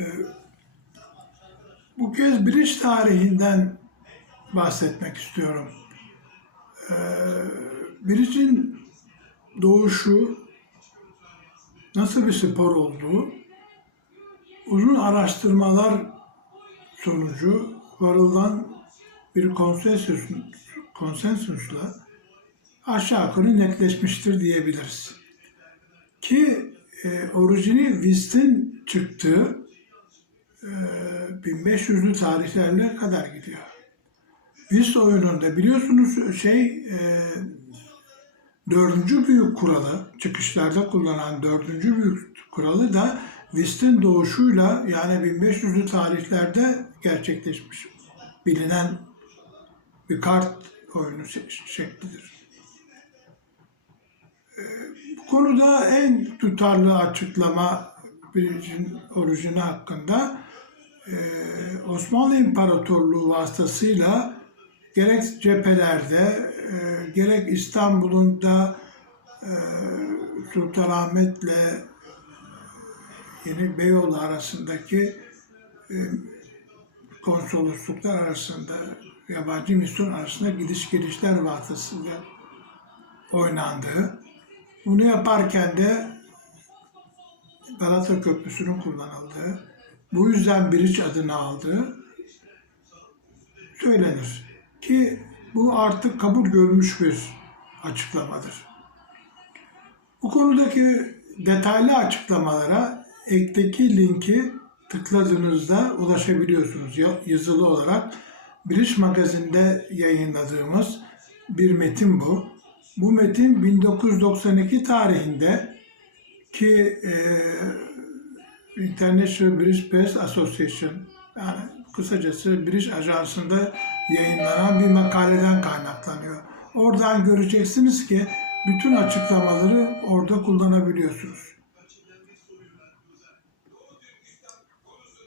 Ee, bu kez bridge tarihinden bahsetmek istiyorum. Ee, bridge'in doğuşu, nasıl bir spor olduğu, uzun araştırmalar sonucu varılan bir konsensüs, konsensusla aşağı yukarı netleşmiştir diyebiliriz. Ki e, orijini Whist'in çıktığı 1500'lü tarihlerine kadar gidiyor. Whist oyununda biliyorsunuz şey e, dördüncü büyük kuralı, çıkışlarda kullanılan dördüncü büyük kuralı da Whist'in doğuşuyla yani 1500'lü tarihlerde gerçekleşmiş. Bilinen bir kart oyunu şe- şeklidir. Ee, Bu konuda en tutarlı açıklama Bridge'in orijini hakkında e, Osmanlı İmparatorluğu vasıtasıyla gerek cephelerde e, gerek İstanbul'un da e, Sultanahmet'le Yeni Beyoğlu arasındaki e, konsolosluklar arasında, yabancı misyon arasında gidiş gelişler vasıtasıyla oynandığı. Bunu yaparken de Galata Köprüsü'nün kullanıldığı, bu yüzden Biriç adını aldığı söylenir. Ki bu artık kabul görmüş bir açıklamadır. Bu konudaki detaylı açıklamalara ekteki linki tıkladığınızda ulaşabiliyorsunuz. Ya- Yazılı olarak British Magazine'de yayınladığımız bir metin bu. Bu metin 1992 tarihinde ki e, International British Press Association yani kısacası British Ajansı'nda yayınlanan bir makaleden kaynaklanıyor. Oradan göreceksiniz ki bütün açıklamaları orada kullanabiliyorsunuz.